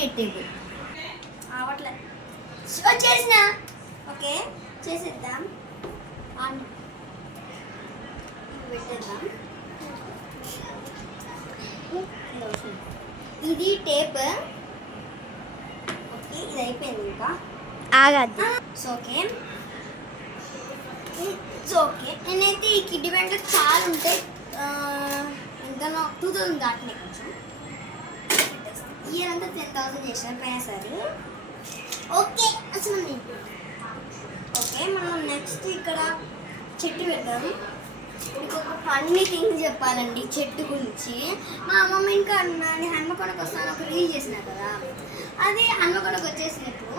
State table అవట్లే చేసిన. Okay చేసేద్దాం. పెట్టేద్దాం. ఇది టేప్. ఓకే ఇది అయిపోయింది. ఇంకా ఆగద్దు. ఓకే ఓకే నేనైతే ఈ కిడ్డీ బ్యాండ్లో చాలా ఉంటాయి. ఇంకా 2000 దాటినాయి. కొంచెం ఇయర్ అంతా 10,000 చేసాను పోయినసారి. ఓకే అసలు ఓకే మనం నెక్స్ట్ ఇక్కడ చెట్టు పెడదాం. ఇంకొక ఫన్నీ థింగ్ చెప్పాలండి చెట్టు గురించి. మా అమ్మమ్మ ఇంకా నేను హన్మకొండకు వస్తాను ఒక రీల్ చేసిన కదా, అది హన్మకొండకు వచ్చేసినప్పుడు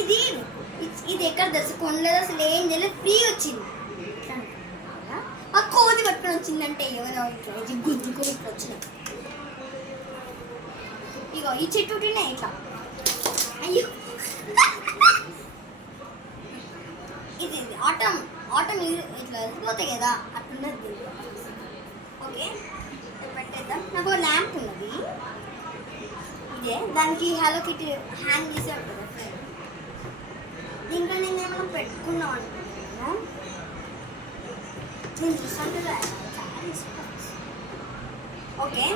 ఇది ఇది ఎక్కడ తెలుసు కొనలేదు, అసలు ఏం చేయలేదు, ఫ్రీ వచ్చింది. ఆ కోది పట్టుకొని వచ్చిందంటే ఎవరో ఇట్లా గుద్దుకొని ఇట్లా వచ్చినాయి. ఇగో ఈ చెట్టు ఉంటేనే ఇట్లా. అయ్యో ఇది ఆటం ఇట్లా వెళ్ళిపోతాయి కదా, అట్లున్నది. ఓకే పెట్టేద్దాం. నాకు ల్యాంప్ ఉన్నది ఇదే, దానికి హలో కిట్ హ్యాంగ్ చేసే ఉంటుంది. దీంట్లో నేను ఏమైనా పెట్టుకున్నాం అనుకుంటున్నాను. నేను చూసాను. ఓకే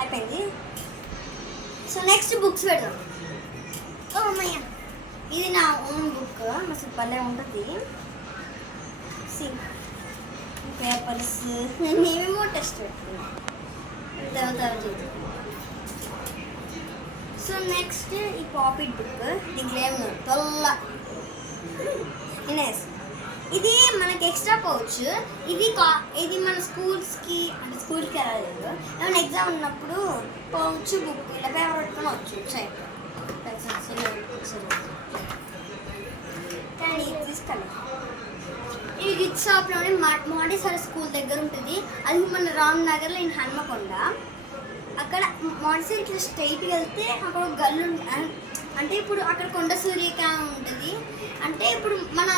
అయిపోయింది. సో నెక్స్ట్ బుక్స్ పెడదాం. ఓ అమ్మయ్య ఇది నా ఓన్ బుక్, అసలు భలే ఉంటుంది. పేపర్స్ నేను ఏమేమో టెస్ట్ పెట్టుకున్నాను తర్వాత. సో నెక్స్ట్ ఈ పాపిట్ బుక్, దీంట్లో ఏమో తొల్ల ఇది మనకి ఎక్స్ట్రా పౌచ్. ఇది మన స్కూల్స్కి అంటే స్కూల్కి వెళ్ళలేదు, ఏమైనా ఎగ్జామ్ ఉన్నప్పుడు పౌచ్ బుక్ ఇలా పేపర్ పెట్టుకొని వచ్చు సైడ్. కానీ ఇది తీసుకెళ్ళి ఇది గిఫ్ట్ షాప్లోనే మాంటెసరీ స్కూల్ దగ్గర ఉంటుంది. అది మన రామ్నగర్లో ఇన్ హన్మకొండ. అక్కడ మాంటెసరీ ఇట్లా స్ట్రైట్కి వెళ్తే అక్కడ ఒక గల్లు అంటే ఇప్పుడు అక్కడ కొండ సూర్యక ఉంటుంది. అంటే ఇప్పుడు మన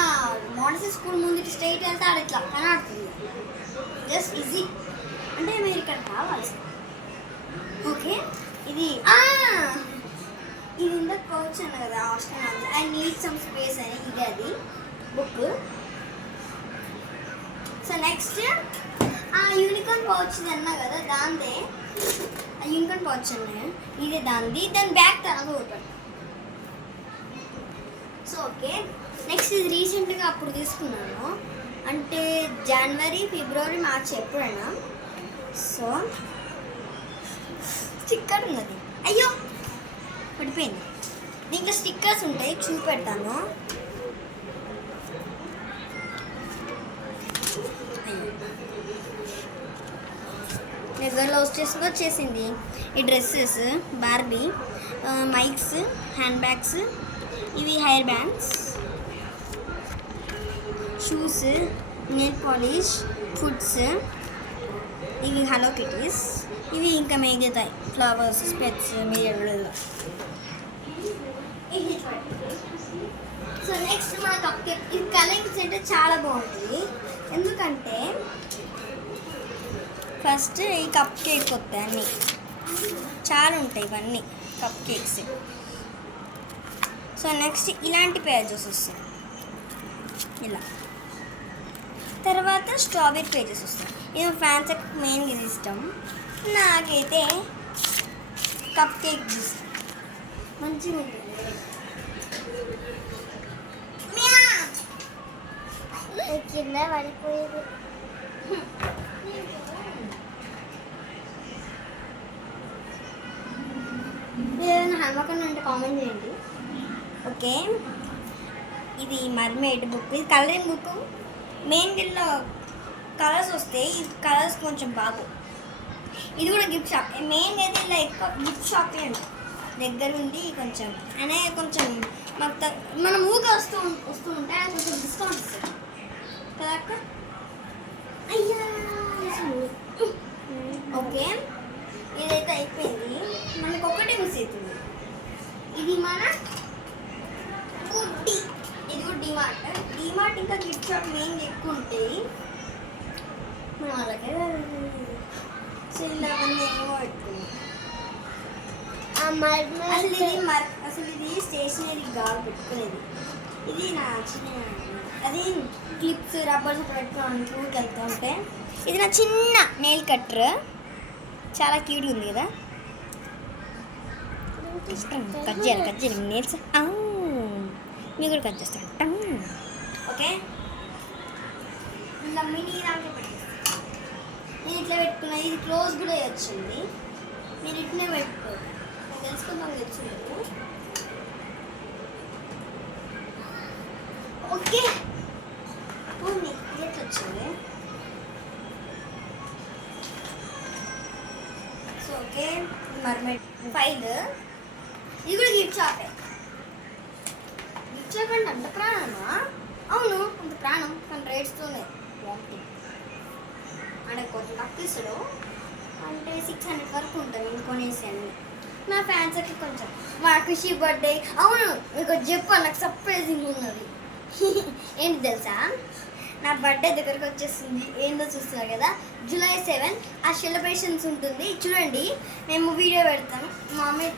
మాంటెసరీ స్కూల్ ముందు స్ట్రైట్ వెళ్తే ఆడ ఇట్లా కనబడుతుంది. జస్ట్ ఈజీ అంటే మీరు ఇక్కడ రావాలి. ఓకే ఇది ఇందాక పౌచ్ అన్న కదా hostel, I need some space అని ఇది అది book. So next unicorn pouch అన్నా కదా దాందే, యూనికార్న్ పౌచ్ అన్నా ఇదే దాంది. దాని బ్యాగ్ తర్వాత ఒకటి. సో ఓకే నెక్స్ట్ ఇది రీసెంట్గా అప్పుడు తీసుకున్నాను, అంటే జనవరి ఫిబ్రవరి మార్చ్ ఎప్పుడైనా. సో స్టిక్కర్ ఉన్నది. అయ్యో పడిపోయింది. దీంట్లో స్టిక్కర్స్ ఉంటాయి, చూపెడతాను. దగ్గరలో వచ్చేసింది. ఈ dresses Barbie, mics, handbags, ఇవి hair bands, shoes, nail polish, foods, ఇవి హలో కిటీస్, ఇవి ఇంకా మిగతాయి ఫ్లవర్స్, స్పెట్స్ మిగతా. సో నెక్స్ట్ మన కప్ కేక్. ఇది కలరింగ్ సెట్ చాలా బాగుంటుంది, ఎందుకంటే ఫస్ట్ ఈ కప్ కేక్ వస్తాయి, అన్నీ చాలా ఉంటాయి ఇవన్నీ కప్ కేక్స్. సో నెక్స్ట్ ఇలాంటి పేజెస్ వస్తాయి ఇలా. తర్వాత స్ట్రాబెరీ పేజెస్ వస్తాయి. ఇది ఫ్యాన్స్ మెయిన్ ఇది ఇష్టం. నాకైతే కప్ కేక్ ఇష్టం, మంచిగా ఉంటుంది. కింద పడిపోయేది. ఏదైనా హన్మకొండ అంటే కామెంట్ చేయండి. ఓకే ఇది మర్మేడ్ బుక్, ఇది కలరింగ్ బుక్. మెయిన్ గిల్లో కలర్స్ వస్తాయి, ఈ కలర్స్ కొంచెం బాగు. ఇది కూడా గిఫ్ట్ షాప్. మెయిన్ అయితే ఇలా ఎక్కువ గిఫ్ట్ షాపే అండి దగ్గర ఉంది. కొంచెం అనే కొంచెం మనం ఊగా వస్తూ ఉంటే కొంచెం డిస్కౌంట్ ఇస్తుంది కదా అక్క. అయ్యా ఓకే ఇదైతే అయిపోయింది. మనకు ఒకటే మిస్ అవుతుంది. ఇది మన గుడ్డి, ఇది కూడా డిమార్ట్ ఇంకా గిఫ్ట్ షాప్ మెయిన్ ఎక్కువ ఉంటాయి మన వాళ్ళకే. సో ఇలా అవన్నీ ఏమో పెట్టుకున్నాం. అసలు ఇది స్టేషనరీ కాదు పెట్టుకునేది. ఇది నా చిన్న అది క్లిప్స్ రబ్బర్స్ పెట్టుకోవడానికి ఊరికి వెళ్తూ ఉంటే ఇది నా చిన్న నెయిల్ కట్టర్. చాలా క్యూట్గా ఉంది కదా. కట్ చేయాలి నెయిల్స్. మీరు కూడా కట్ చేస్తాను. ఓకే, ఇలా మినీ దాంట్లో పెట్టేస్తాను. నేను ఇట్లా పెట్టుకున్నా. ఇది క్లోజ్ కూడా వచ్చింది. మీరు ఇట్లనే పెట్టుకోరు, తెలుసుకుందాం తెచ్చుకోలేదు. ఓకే, ఇది ఎట్లా వచ్చింది. So okay, mermaid file. ఇది కూడా గిఫ్ట్ షాపే. గిఫ్ట్ షాప్ అంటే అంత ప్రాణమా? అవును, అంత ప్రాణం, కానీ రేట్స్తోనే బాగుంటుంది. అంటే కొంచెం తక్కువ ఇస్తాడు, అంటే 600 వరకు ఉంటుంది. నేను కొనేసి అన్ని నా ఫ్యాన్స్కి కొంచెం మా ఖుషి బర్త్డే. అవును, మీకు చెప్పాను, నాకు సర్ప్రైజింగ్ ఉన్నది. ఏంటి తెలుసా, నా బర్త్డే దగ్గరకు వచ్చేస్తుంది. ఏంటో చూస్తున్నారు కదా, July 7 ఆ సెలబ్రేషన్స్ ఉంటుంది. చూడండి, మేము వీడియో పెడతాం. మా మమ్మీ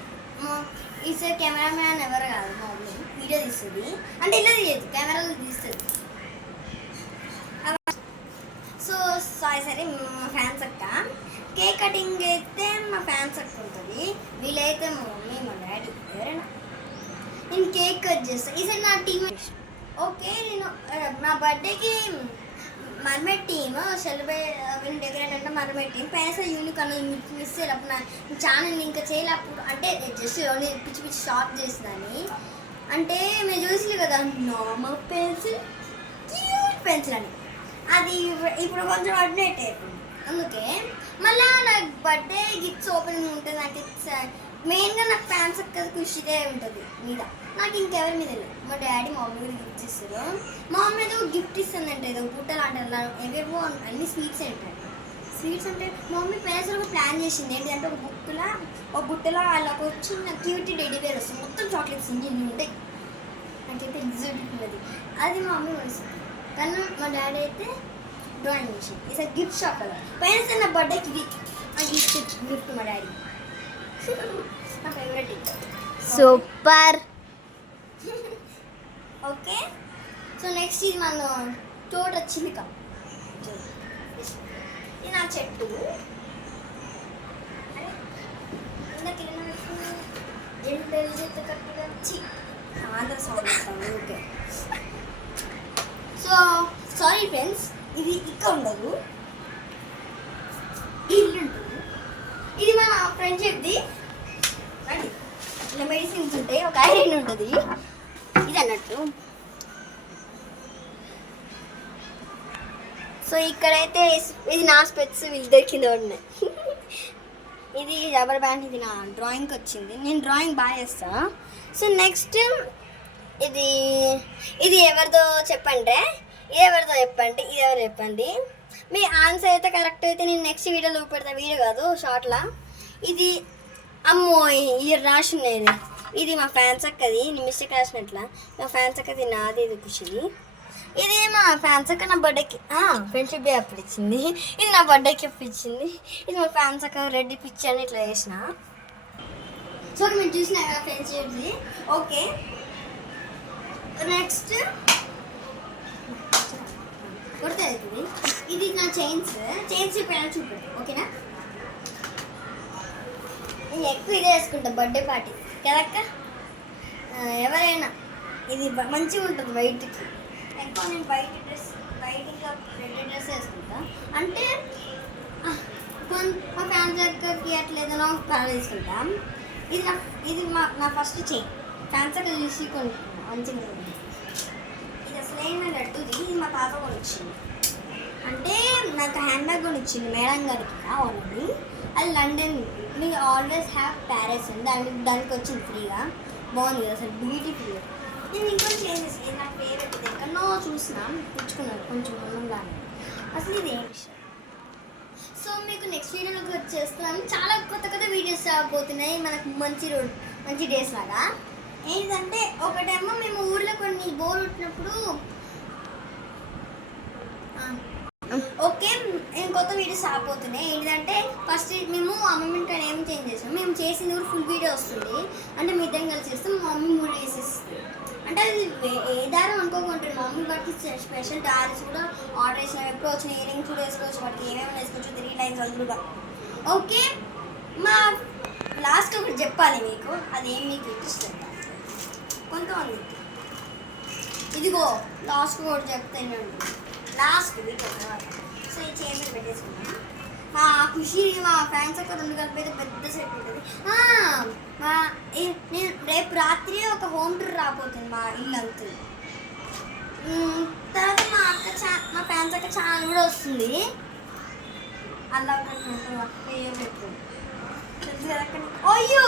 ఈసారి కెమెరామ్యాన్ ఎవరు కాదు, మా మమ్మీ వీడియో తీస్తుంది. అంటే ఇలా తీయదు, కెమెరాలో తీస్తుంది. సో సరే, మా ఫ్యాన్స్ అక్క కేక్ కటింగ్ అయితే మా ఫ్యాన్స్ అక్క ఉంటుంది. వీలైతే మా మమ్మీ మా డాడీ ఎవరైనా. నేను కేక్ కట్ చేస్తాను ఈసారి నా టీమ్. ఓకే, నేను నా బర్త్డేకి మర్మెడ్ టీమ్ సెలబ్రేట్ డెకరేట్ అంటే మర్మెడ్ టీమ్ పైన యూనిక్ అని మిస్ అయ్యేటప్పుడు నా ఛానల్ ఇంకా చేయలేప్పుడు అంటే జస్ట్ పిచ్చి పిచ్చి షాప్ చేసిందని. అంటే మేము చూసి కదా నార్మల్ పెన్సిల్, క్యూట్ పెన్సిల్ అని, అది ఇప్పుడు కొంచెం అడ్నేట్ అయిపోయింది. అందుకే మళ్ళీ నాకు బర్త్డే గిఫ్ట్స్ ఓపెనింగ్ ఉంటుంది. నాకు మెయిన్గా నాకు ఫ్యాన్స్ అక్క ఖుషిదే ఉంటుంది మీద, నాకు ఇంకెవరి మీద లేదు. మా డాడీ మా మమ్మీ కూడా గిఫ్ట్స్ ఇస్తారు. మా మమ్మీ ఏదో గిఫ్ట్ ఇస్తుందంటే ఏదో బుట్టలు అంటారు, ఏవేవో అన్ని స్వీట్స్ ఉంటాయి. స్వీట్స్ అంటే మా మమ్మీ పేసలుగా ప్లాన్ చేసింది. ఏంటంటే ఒక బుట్టలో అలా ఒక చిన్న క్యూటీ టెడ్డీ బేర్ వస్తుంది, మొత్తం చాక్లెట్స్ ఇన్ని ఉంటాయి. నాకైతే ఎగ్జాక్ట్ ఉన్నది, అది మా మమ్మీ వస్తుంది. కానీ మా డాడీ అయితే డ్రాయింగ్ చేసింది. ఈసారి గిఫ్ట్ షాప్ కదా పైన నా బర్త్డేకి ఇది గిఫ్ట్ మా డాడీ. నా favourite super. Okay, so next ఇది మన తోట చిలుక. ఇది నా చెట్టు. ఆంధ్ర సౌండ్ వస్తాను. ఓకే, సో సారీ ఫ్రెండ్స్, ఇది ఇక్కడ ఉండదు, ఇల్లు ఉంటుంది. ఇది మన ఫ్రెండ్షిప్ది. ఇట్లా మెడిసిన్స్ ఉంటాయి, ఒక ఐరన్ ఉంటుంది. ఇది అన్నట్టు. సో ఇక్కడైతే ఇది నా స్పెట్స్ వీళ్ళిద్దరి కింద ఉన్నాయి. ఇది రబ్బర్ బ్యాండ్. ఇది నా డ్రాయింగ్కి వచ్చింది. నేను డ్రాయింగ్ బాగా చేస్తాను. సో నెక్స్ట్ ఇది ఎవరిదో చెప్పండి, ఇది ఎవరిదో చెప్పండి, ఇది ఎవరు చెప్పండి. మీ ఆన్సర్ అయితే కరెక్ట్ అయితే నేను నెక్స్ట్ వీడియోలో పెడతా, వీడియో కాదు షార్ట్లా. ఇది అమ్మో ఇది రాసినది. ఇది మా ఫ్యాన్స్ అక్కది, నేను మిస్టేక్ రాసినట్ల. మా ఫ్యాన్స్ అక్కది నాది, ఇది ఖుషిది. ఇది మా ఫ్యాన్స్ అక్క నా బర్త్డేకి ఫ్రెండ్షిప్ డే అప్పుడు ఇచ్చింది. ఇది నా బర్త్డేకి అప్పుడు ఇచ్చింది. ఇది మా ఫ్యాన్స్ అక్క రెడ్డి పిక్చర్ అని ఇట్లా చేసిన. సో మీరు చూసిన ఫ్రెండ్షిప్ది. ఓకే, నెక్స్ట్ కొడితే అవుతుంది. ఇది నా చైన్స్ పైన చూపెట్టు. ఓకేనా, నేను ఎక్కువ ఇదే వేసుకుంటా బర్త్డే పార్టీ కదక్క. ఎవరైనా ఇది మంచిగా ఉంటుంది వైట్కి. ఎక్కువ నేను వైట్ ఇంకా రెడ్ డ్రెస్ వేసుకుంటా. అంటే మా ఫ్యాన్స్ దగ్గరికి అట్లా ఏదైనా ప్లాన్ వేసుకుంటా. ఇది నా ఫస్ట్ చైన్ ఫ్యాన్స్ దగ్గర చూసి కొనుక్కున్నా, మంచిగా ఉంటుంది. ఇది అసలైన లడ్డుది. ఇది మా తాత కొనిచ్చింది. అంటే నాకు హ్యాండ్ బ్యాగ్ కొనిచ్చింది మేడం గారికి ఆల్రెడీ. అది London me always have Paris అని దానికి వచ్చింది ఫ్రీగా. బాగుంది కదా అసలు, బ్యూటిఫుల్. నేను ఇంకొంచెం చేంజెస్ ఇది నా ఫేవరెట్. ఇది ఎక్కడో చూసినా తెచ్చుకున్నాను కొంచెం ఉండాలి. అసలు ఇది ఏం విషయం. సో మీకు నెక్స్ట్ వీడియోలోకి వచ్చేస్తున్నాను. చాలా కొత్త వీడియోస్ రాబోతున్నాయి మనకు, మంచి డేస్ లాగా. ఏంటంటే ఒకటేమో మేము ఊర్లో కొన్ని బోర్ కొట్టినప్పుడు ఓకే, నేను కొత్త వీడియోస్ ఆపోతున్నాయి. ఏంటంటే ఫస్ట్ మేము అమ్మమ్మ ఇక్కడ ఏం చేంజ్ చేసాం, మేము చేసింది కూడా ఫుల్ వీడియో వస్తుంది. అంటే మీ ఇద్దరం కలిసి చేస్తాం, మా మమ్మీ మూడు వేసేస్తుంది. అంటే అది ఏ దారం అనుకోకుంటుంది. మా మమ్మీ బట్టి స్పెషల్ డారీస్ కూడా ఆర్డర్ చేసినాం. ఎప్పుడు వచ్చిన ఇయర్ రింగ్స్ కూడా వేసుకోవచ్చు, వాటికి ఏమేమి వేసుకోవచ్చు 3 లైన్స్ అందుగా. ఓకే, మా లాస్ట్ ఒకటి చెప్పాలి మీకు, అదేం మీకు ఇంట్రెస్ట్ లేదు కొంతమందికి. ఇదిగో లాస్ట్ కూడా చెప్తాను, లాస్ట్ వీక్ సో ఈ చేతులు పెట్టేసుకున్నాను. మా ఖుషి మా ఫ్యాన్స్ అక్కడ 2 కలిపి అయితే పెద్ద సెట్ ఉంటుంది. నేను రేపు రాత్రి ఒక హోమ్ టూర్ రాబోతుంది మా ఇల్లు అంతా. తర్వాత మా ఫ్యాన్స్ అక్క ఛానల్ కూడా వస్తుంది. అలా పెట్టు తెలుసు కదా అక్కడ. అయ్యో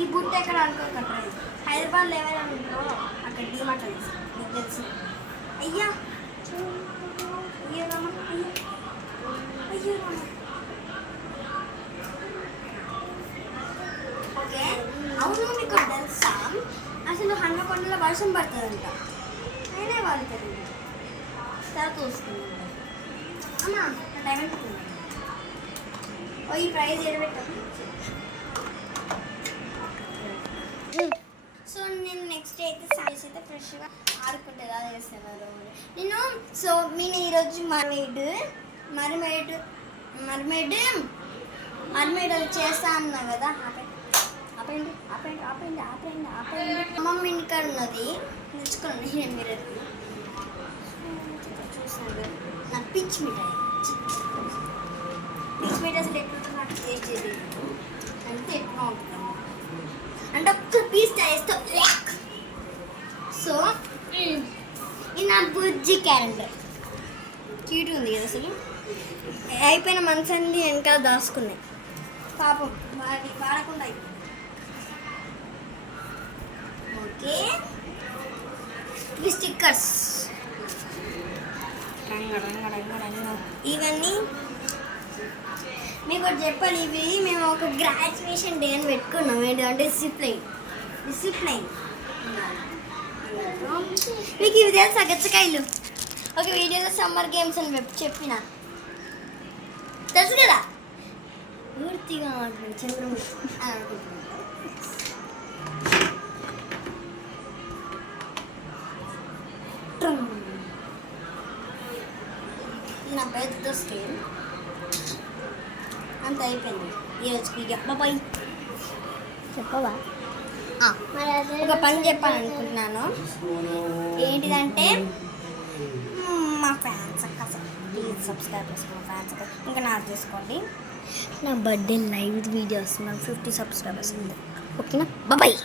ఈ బుట్ట ఎక్కడ అనుకోకుండా హైదరాబాద్లో ఏమైనా ఉంటారో అక్కడ డీమార్ట్ తెలుసు మీకు తెలుసు. అయ్యా అయ్యో రామ, అయ్యో రామ. ఓకే, అవును మీకు తెలుసా అసలు హన్మకొండలో వర్షం పడుతుందంట. అయినా వాళ్ళు తెలియదు. తర్వాత వస్తుంది అమ్మా టైం అయిపోతుంది. ఓ ఈ ప్రైజ్ ఏడబెట్టాము. సో నేను నెక్స్ట్ అయితే సారీస్ అయితే ఫ్రెష్గా ఆడుకుంటే ఎలా చేస్తున్నారు నేను. సో నేను ఈరోజు మర్మేడ్ అది చేస్తా అన్నా కదా. ఆపండి ఆపండి ఆపండి ఆపండి ఆపండి. అమ్మమ్మ ఇంటికాడ ఉన్నది తెచ్చుకోండి. నేను మీరు చూసాను నా పిచ్ మిఠాయి అసలు ఎట్లుంటుంది నాకు టేస్ట్ చేసేది అంటే ఎట్లా ఉంటుంది అంటే ఒక్క పీస్ చేస్తే. సో ఇది నా బుజ్జి క్యాలెండర్ క్యూట్ ఉంది కదా అసలు. అయిపోయిన మంత్స్ అన్ని వెనకాల దాచుకున్నాయి పాపం, వాడకుండా అయిపోయింది. ఓకే, ఇవి స్టిక్కర్స్ ఇవన్నీ మీకు ఒకటి చెప్పాలి. ఇవి మేము ఒక గ్రాడ్యుయేషన్ డే అని పెట్టుకున్నాం. ఏంటంటే డిసిప్లైన్ మీకు ఇవి తెలుసా గచ్చకాయలు. ఒక వీడియోలో సమ్మర్ గేమ్స్ అని చెప్పిన తెలుసు కదా. పూర్తిగా చంద్రముఖి అని అనుకుంటున్నాను. ఇది నా పెద్ద స్కేల్ అంత అయిపోయింది ఈరోజుకి. ఇక బాబాయ్ చెప్పవా? ఒక పని చెప్పాలనుకుంటున్నాను. ఏంటిదంటే మా ఫ్యాన్స్ అక్క ప్లీజ్ సబ్స్క్రైబ్ చేసుకోండి. ఫ్యాన్స్ అక్క ఇంకా నాకు చేసుకోండి. నా బర్త్డే లైవ్ వీడియోస్ నాకు 50 సబ్స్క్రైబర్స్ ఉంది. ఓకేనా? బాబాయ్.